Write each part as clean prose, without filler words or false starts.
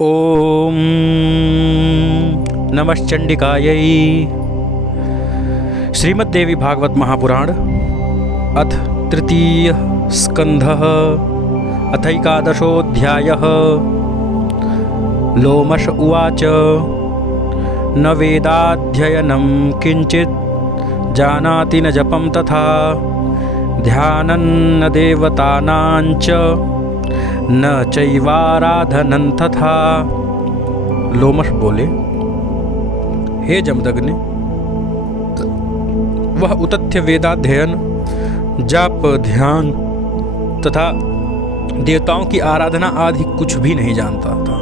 ओम नमश्चंडिकायै। श्रीमद्देवी भागवत महापुराण अथ तृतीय स्कंधः अथैकादशोऽध्यायः। लोमश उवाच न वेदाध्ययनं किंचित् जानाति न जपं तथा ध्यानं न देवतानां च न चैवाराधनं तथा। लोमश बोले, हे जमदग्नि, वह उतथ्य वेदाध्ययन, जाप, ध्यान तथा देवताओं की आराधना आदि कुछ भी नहीं जानता था।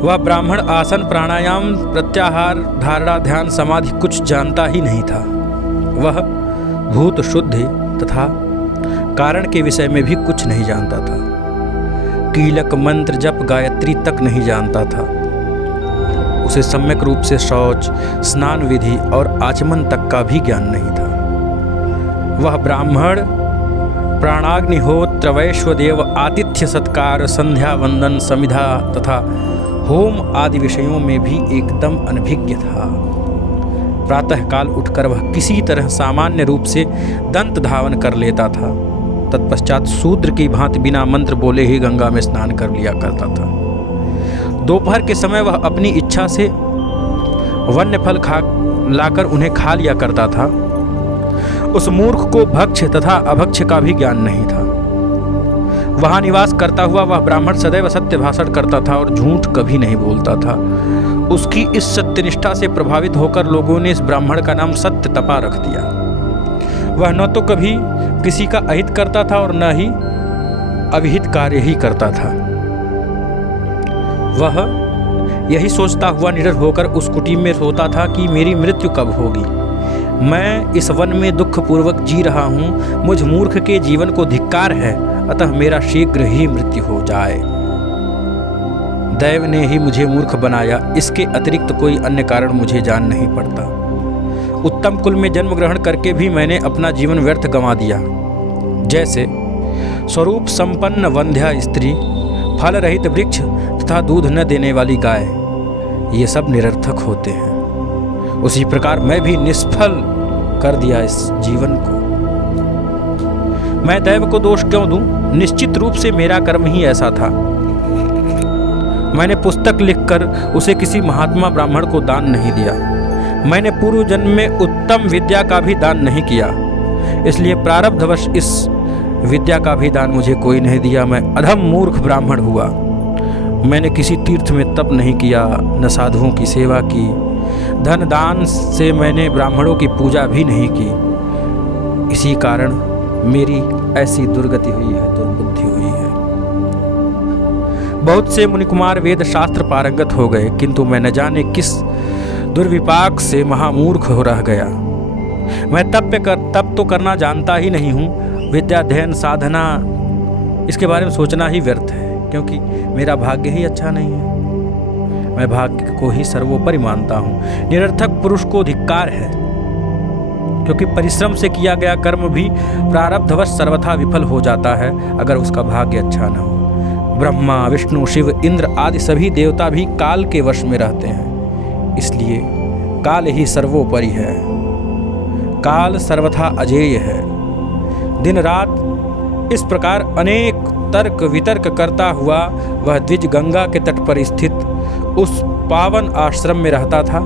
वह ब्राह्मण आसन, प्राणायाम, प्रत्याहार, धारणा, ध्यान, समाधि कुछ जानता ही नहीं था। वह भूत शुद्धि तथा कारण के विषय में भी कुछ नहीं जानता था। कीलक, मंत्र, जप, गायत्री तक नहीं जानता था। उसे सम्यक रूप से शौच, स्नान विधि और आचमन तक का भी ज्ञान नहीं था। वह ब्राह्मण प्राणाग्निहोत्र, वैश्वदेव, आतिथ्य सत्कार, संध्या वंदन, समिधा तथा होम आदि विषयों में भी एकदम अनभिज्ञ था। प्रातःकाल उठकर वह किसी तरह सामान्य रूप से दंत धावन कर लेता था। तत्पश्चात शूद्र की भांति बिना मंत्र बोले ही गंगा में स्नान कर लिया करता था। दोपहर के समय वह अपनी इच्छा से वन्य फल लाकर उन्हें खा लिया करता था। उस मूर्ख को भक्ष्य तथा अभक्ष्य का भी ज्ञान नहीं था। वहां निवास करता हुआ वह ब्राह्मण सदैव सत्य भाषण करता था और झूठ कभी नहीं बोलता था। उसकी इस सत्यनिष्ठा से प्रभावित होकर लोगों ने इस ब्राह्मण का नाम सत्य तपा रख दिया। वह न तो कभी किसी का अहित करता था और न ही अविहित कार्य ही करता था। वह यही सोचता हुआ निडर होकर उस कुटीर में सोता था कि मेरी मृत्यु कब होगी। मैं इस वन में दुखपूर्वक जी रहा हूँ। मुझ मूर्ख के जीवन को धिक्कार है, अतः मेरा शीघ्र ही मृत्यु हो जाए। दैव ने ही मुझे मूर्ख बनाया, इसके अतिरिक्त कोई अन्य कारण मुझे जान नहीं पड़ता। उत्तम कुल में जन्म ग्रहण करके भी मैंने अपना जीवन व्यर्थ गंवा दिया। जैसे स्वरूप संपन्न वंध्या स्त्री, फल रहित वृक्ष तथा दूध न देने वाली गाय, ये सब निरर्थक होते हैं। उसी प्रकार मैं भी निष्फल कर दिया इस जीवन को। मैं दैव को दोष क्यों दूं? निश्चित रूप से मेरा कर्म ही ऐसा था। मैंने पुस्तक लिखकर उसे किसी महात्मा ब्राह्मण को दान नहीं दिया। मैंने पूर्व जन्म में उत्तम विद्या का भी दान नहीं किया, इसलिए प्रारब्धवश इस विद्या का भी दान मुझे कोई नहीं दिया। मैं अधम मूर्ख ब्राह्मण हुआ। मैंने किसी तीर्थ में तप नहीं किया, न साधुओं की सेवा की। धन दान से मैंने ब्राह्मणों की पूजा भी नहीं की। इसी कारण मेरी ऐसी दुर्गति हुई है, दुर्बुद्धि हुई है। बहुत से मुनिकुमार वेद शास्त्र पारंगत हो गए, किंतु मैं न जाने किस दुर्विपाक से महामूर्ख हो रह गया। मैं तप तो करना जानता ही नहीं हूँ। विद्याध्ययन, साधना, इसके बारे में सोचना ही व्यर्थ है, क्योंकि मेरा भाग्य ही अच्छा नहीं है। मैं भाग्य को ही सर्वोपरि मानता हूँ। निरर्थक पुरुष को धिक्कार है, क्योंकि परिश्रम से किया गया कर्म भी प्रारब्धवश सर्वथा विफल हो जाता है, अगर उसका भाग्य अच्छा न हो। ब्रह्मा, विष्णु, शिव, इंद्र आदि सभी देवता भी काल के वश में रहते हैं, इसलिए काल ही सर्वोपरि है। काल सर्वथा अजेय है। दिन रात इस प्रकार अनेक तर्क वितर्क करता हुआ वह द्विज गंगा के तट पर स्थित उस पावन आश्रम में रहता था।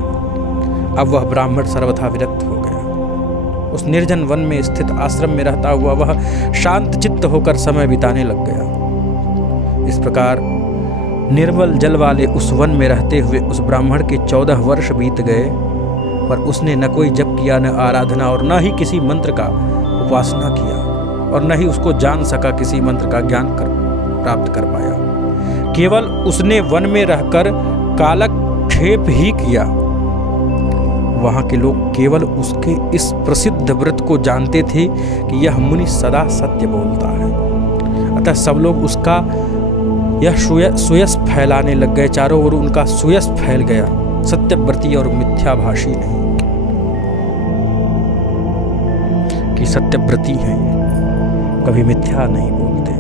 अब वह ब्राह्मण सर्वथा विरक्त हो गया। उस निर्जन वन में स्थित आश्रम में रहता हुआ वह शांत चित्त होकर समय बिताने लग गया। इस प्रकार निर्मल जल वाले उस वन में रहते हुए उस ब्राह्मण के 14 वर्ष बीत गए, पर उसने न कोई जप किया, न आराधना और न ही किसी मंत्र का उपासना किया, और न ही उसको जान सका, किसी मंत्र का ज्ञान प्राप्त कर पाया। केवल उसने वन में रहकर कालक्षेप ही किया। वहाँ के लोग केवल उसके इस प्रसिद्ध व्रत को जानते थे कि यह मुनि सदा सत्य बोलता है, अतः सब लोग उसका यह सुयश फैलाने लग गए। चारों ओर उनका सुयश फैल गया। सत्यव्रती और मिथ्याभाषी नहीं कि सत्यव्रती हैं, कभी मिथ्या नहीं बोलते।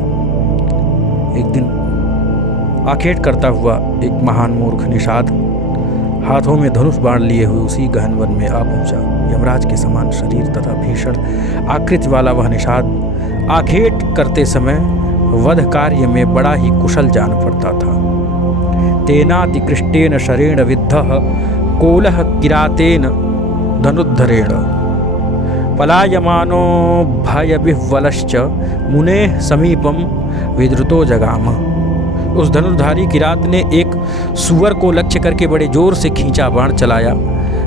एक दिन आखेट करता हुआ एक महान मूर्ख निषाद हाथों में धनुष बाण लिए हुए उसी गहन वन में आ पहुंचा। यमराज के समान शरीर तथा भीषण आकृति वाला वह निषाद आखेट करते समय वध कार्य में बड़ा ही कुशल जान पड़ता था। तेनातिकृष्टेन शरेण विद्धः कोलः किरातेन धनुद्धरेण पलायमानो भयविह्वलश्च मुनेः समीपम विद्रुतो जगाम। उस धनुर्धारी किरात ने एक सुअर को लक्ष्य करके बड़े जोर से खींचा बाण चलाया।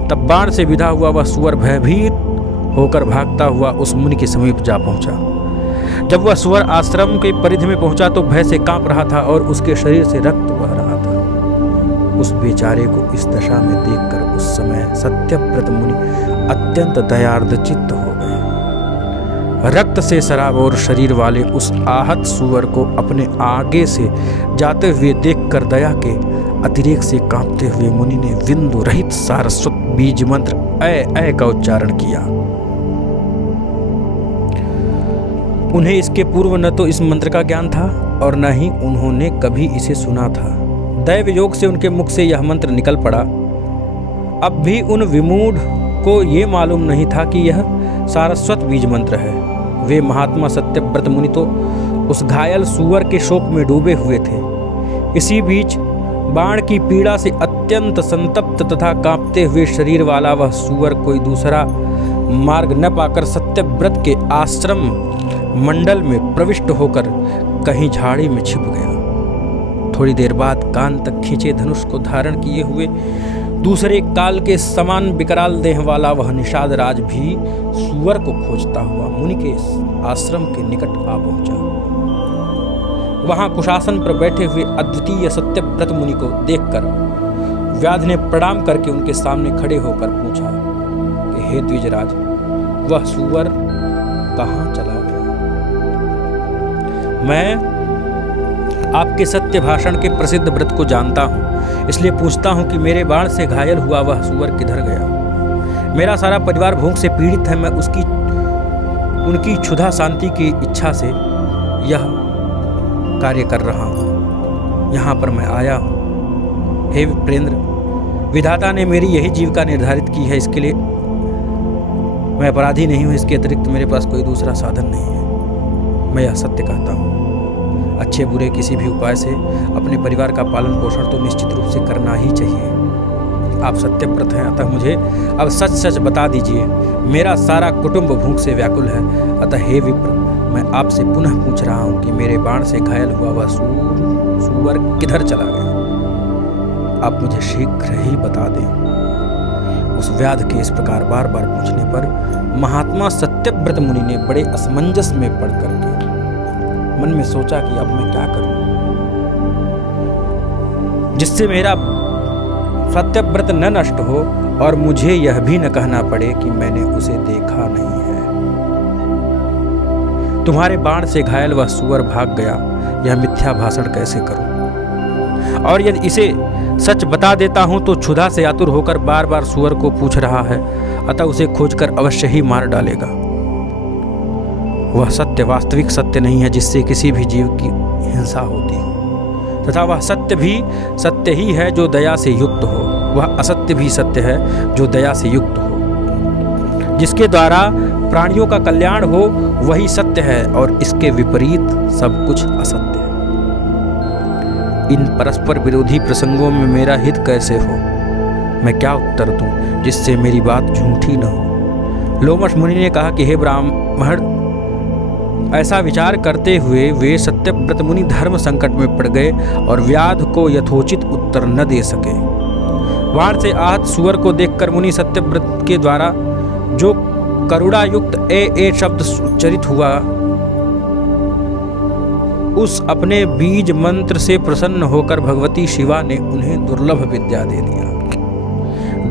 तब बाण से विधा हुआ वह सुअर भयभीत होकर भागता हुआ उस मुनि के समीप जा पहुंचा। जब वह सुअर आश्रम के परिधि में पहुंचा तो भय से कांप रहा था और उसके शरीर से रक्त बह रहा था। उस बेचारे को इस दशा में देखकर उस समय सत्यव्रत मुनि अत्यंत दयार्द चित्त हो गए। रक्त से सराबोर शरीर वाले उस आहत सुअर को अपने आगे से जाते हुए देखकर दया के अतिरेक से कांपते हुए मुनि ने बिंदु रहित सारस्वत बीज मंत्र ऐ का उच्चारण किया। उन्हें इसके पूर्व न तो इस मंत्र का ज्ञान था और न ही उन्होंने कभी इसे सुना था। दैव योग से उनके मुख से यह मंत्र निकल पड़ा। अब भी उन विमूढ़ को ये मालूम नहीं था कि यह सारस्वत बीज मंत्र है। वे महात्मा सत्यव्रत मुनि तो उस घायल सुअर के शोक में डूबे हुए थे। इसी बीच बाण की पीड़ा से अत्यंत संतप्त तथा कांपते हुए शरीर वाला वह सुअर कोई दूसरा मार्ग न पाकर सत्यव्रत के आश्रम मंडल में प्रविष्ट होकर कहीं झाड़ी में छिप गया। थोड़ी देर बाद कान तक खींचे धनुष को धारण किए हुए दूसरे काल के समान विकराल देह वाला वह निषाद राज भी सुअर को खोजता हुआ मुनि के आश्रम के निकट आ पहुंचा। वहां कुशासन पर बैठे हुए अद्वितीय सत्यव्रत मुनि को देखकर व्याध ने प्रणाम करके उनके सामने खड़े होकर पूछा कि हे द्विजराज, वह सुअर कहाँ चला गया? मैं आपके सत्य भाषण के प्रसिद्ध व्रत को जानता हूँ, इसलिए पूछता हूँ कि मेरे बाण से घायल हुआ वह सुअर किधर गया? मेरा सारा परिवार भूख से पीड़ित है। मैं उनकी क्षुधा शांति की इच्छा से यह कार्य कर रहा हूँ। यहाँ पर मैं आया हूँ। हे विप्रेंद्र, विधाता ने मेरी यही जीविका निर्धारित की है। इसके लिए मैं अपराधी नहीं हूँ। इसके अतिरिक्त मेरे पास कोई दूसरा साधन नहीं है। मैं यह सत्य कहता हूँ। अच्छे बुरे किसी भी उपाय से अपने परिवार का पालन पोषण तो निश्चित रूप से करना ही चाहिए। आप सत्यव्रत हैं, अतः मुझे अब सच सच बता दीजिए। मेरा सारा कुटुंब भूख से व्याकुल है। अतः हे विप्र, मैं आपसे पुनः पूछ रहा हूँ कि मेरे बाण से घायल हुआ वह सुअर किधर चला गया? आप मुझे शीघ्र ही बता दें। उस व्याध के इस प्रकार बार बार पूछने पर महात्मा सत्यव्रत मुनि ने बड़े असमंजस में पड़ करके मन में सोचा कि अब मैं क्या करूं जिससे मेरा सत्यव्रत न नष्ट हो और मुझे यह भी न कहना पड़े कि मैंने उसे देखा नहीं है। तुम्हारे बाण से घायल वह सुअर भाग गया, यह मिथ्या भाषण कैसे करूं? और यदि इसे सच बता देता हूं तो क्षुधा से आतुर होकर बार बार सुअर को पूछ रहा है, अतः उसे खोजकर अवश्य ही मार डालेगा। वह सत्य वास्तविक सत्य नहीं है जिससे किसी भी जीव की हिंसा होती हो, तथा वह सत्य भी सत्य ही है जो दया से युक्त हो। वह असत्य भी सत्य है जो दया से युक्त हो। जिसके द्वारा प्राणियों का कल्याण हो वही सत्य है और इसके विपरीत सब कुछ असत्य है। इन परस्पर विरोधी प्रसंगों में मेरा हित कैसे हो? मैं क्या उत्तर दूं जिससे मेरी बात झूठी न हो? लोमश मुनि ने कहा कि हे ब्राह्मण, ऐसा विचार करते हुए वे सत्यव्रत मुनि धर्म संकट में पड़ गए और व्याध को यथोचित उत्तर न दे सके। बाण से आहत सुअर को देखकर मुनि सत्यव्रत के द्वारा जो करुणा युक्त ए शब्द उच्चरित हुआ, उस अपने बीज मंत्र से प्रसन्न होकर भगवती शिवा ने उन्हें दुर्लभ विद्या दे दिया।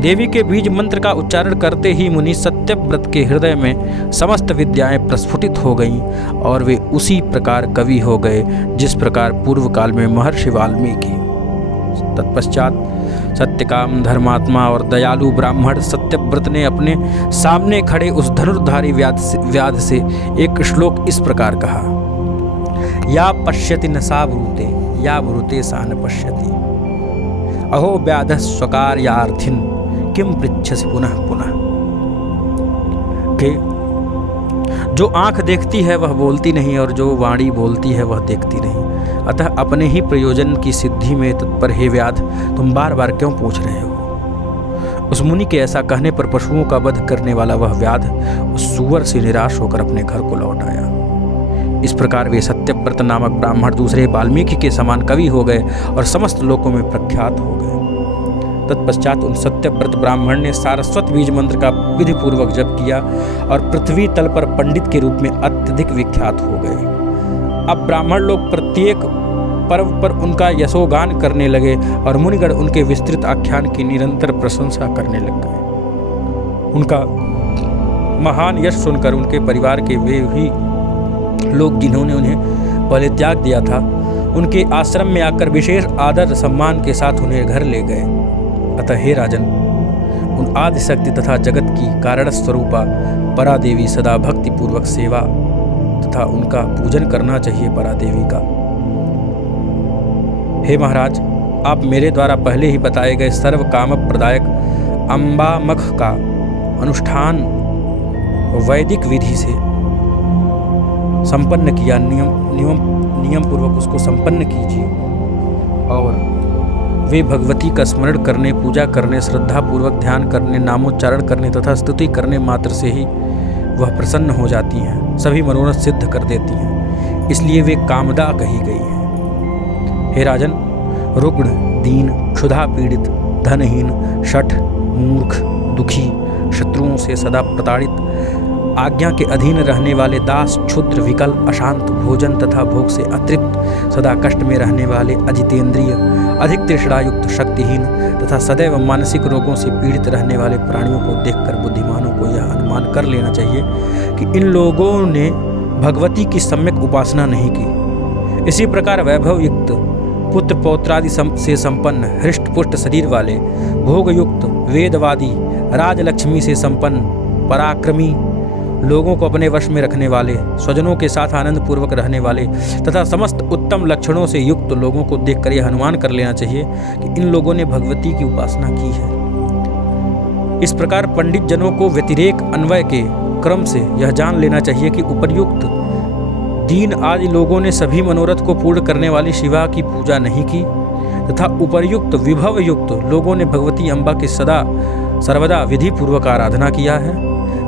देवी के बीज मंत्र का उच्चारण करते ही मुनि सत्यव्रत के हृदय में समस्त विद्याएं प्रस्फुटित हो गईं और वे उसी प्रकार कवि हो गए जिस प्रकार पूर्व काल में महर्षि वाल्मीकि। तत्पश्चात सत्यकाम, धर्मात्मा और दयालु ब्राह्मण सत्यव्रत ने अपने सामने खड़े उस धनुर्धारी व्याध से एक श्लोक इस प्रकार कहा: या पश्यति न सा ब्रूते या वृते सा न पश्यति। अहो व्याधः स्वकार्यार्थिन किम पृच्छसि पुनः पुनः। कि जो आँख देखती है वह बोलती नहीं और जो वाणी बोलती है वह देखती नहीं, अतः अपने ही प्रयोजन की सिद्धि में तत्पर हे व्याध तुम बार बार क्यों पूछ रहे हो। उस मुनि के ऐसा कहने पर पशुओं का वध करने वाला वह व्याध उस सूअर से निराश होकर अपने घर को लौट आया। इस प्रकार वे सत्यव्रत नामक ब्राह्मण दूसरे वाल्मीकि के समान कवि हो गए और समस्त लोकों में प्रख्यात हो गए। तत्पश्चात उन सत्यव्रत ब्राह्मण ने सारस्वत बीज मंत्र का विधि पूर्वक जप किया और पृथ्वी तल पर पंडित के रूप में अत्यधिक विख्यात हो गए। अब ब्राह्मण लोग प्रत्येक पर्व पर उनका यशोगान करने लगे और मुनिगण उनके विस्तृत आख्यान की निरंतर प्रशंसा करने लग गए। उनका महान यश सुनकर उनके परिवार के वे ही लोग जिन्होंने उन्हें पहले त्याग दिया था, उनके आश्रम में आकर विशेष आदर सम्मान के साथ उन्हें घर ले गए। अतः हे राजन, उन आदिशक्ति तथा जगत की कारण स्वरूपा परादेवी सदा भक्ति पूर्वक सेवा तथा उनका पूजन करना चाहिए। परादेवी का हे महाराज, आप मेरे द्वारा पहले ही बताए गए सर्व काम प्रदायक अम्बामख का अनुष्ठान वैदिक विधि से संपन्न किया। नियम पूर्वक उसको संपन्न कीजिए और वे भगवती का स्मरण करने, पूजा करने, श्रद्धा पूर्वक ध्यान करने, नामोच्चारण करने तथा स्तुति करने मात्र से ही वह प्रसन्न हो जाती हैं, सभी मनोरथ सिद्ध कर देती हैं, इसलिए वे कामदा कही गई हैं। हे राजन, रुग्ण, दीन, क्षुधा पीड़ित, धनहीन, शठ, मूर्ख, दुखी, शत्रुओं से सदा प्रताड़ित, आज्ञा के अधीन रहने वाले दास, क्षुद्र, विकल, अशांत, भोजन तथा भोग से अतृप्त, सदा कष्ट में रहने वाले, अजितेंद्रिय, अधिक तृष्णायुक्त, शक्तिहीन तथा सदैव मानसिक रोगों से पीड़ित रहने वाले प्राणियों को देखकर बुद्धिमानों को यह अनुमान कर लेना चाहिए कि इन लोगों ने भगवती की सम्यक उपासना नहीं की। इसी प्रकार वैभव युक्त, पुत्र पौत्रादि से संपन्न, हृष्ट पुष्ट शरीर वाले, भोगयुक्त, वेदवादी, राजलक्ष्मी से संपन्न, पराक्रमी, लोगों को अपने वश में रखने वाले, स्वजनों के साथ आनंद पूर्वक रहने वाले तथा समस्त उत्तम लक्षणों से युक्त लोगों को देखकर यह अनुमान कर लेना चाहिए कि इन लोगों ने भगवती की उपासना की है। इस प्रकार पंडित जनों को व्यतिरेक अन्वय के क्रम से यह जान लेना चाहिए कि उपर्युक्त दीन आदि लोगों ने सभी मनोरथ को पूर्ण करने वाली शिवा की पूजा नहीं की तथा उपर्युक्त विभव युक्त लोगों ने भगवती अम्बा की सदा सर्वदा विधि पूर्वक आराधना किया है,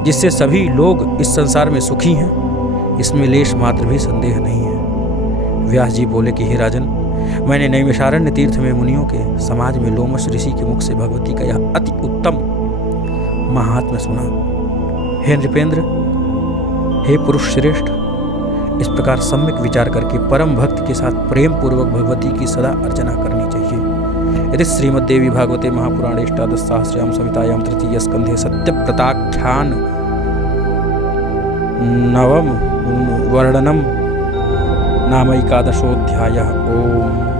जिससे सभी लोग इस संसार में सुखी हैं। इसमें लेश मात्र भी संदेह नहीं है। व्यास जी बोले कि हे राजन, मैंने नैमिषारण्य तीर्थ में मुनियों के समाज में लोमश ऋषि के मुख से भगवती का यह अति उत्तम महात्म्य सुना। हे नृपेंद्र, हे पुरुष श्रेष्ठ, इस प्रकार सम्यक विचार करके परम भक्ति के साथ प्रेम पूर्वक भगवती की सदा अर्चना करनी चाहिए। यदि श्रीमद्देवी भागवते महापुराणे अष्टादशसहस्रयां संहितायां तृतीय स्कंधे सत्यव्रताख्यान नवम वर्णनम नाम एकादशोऽध्यायः। ओम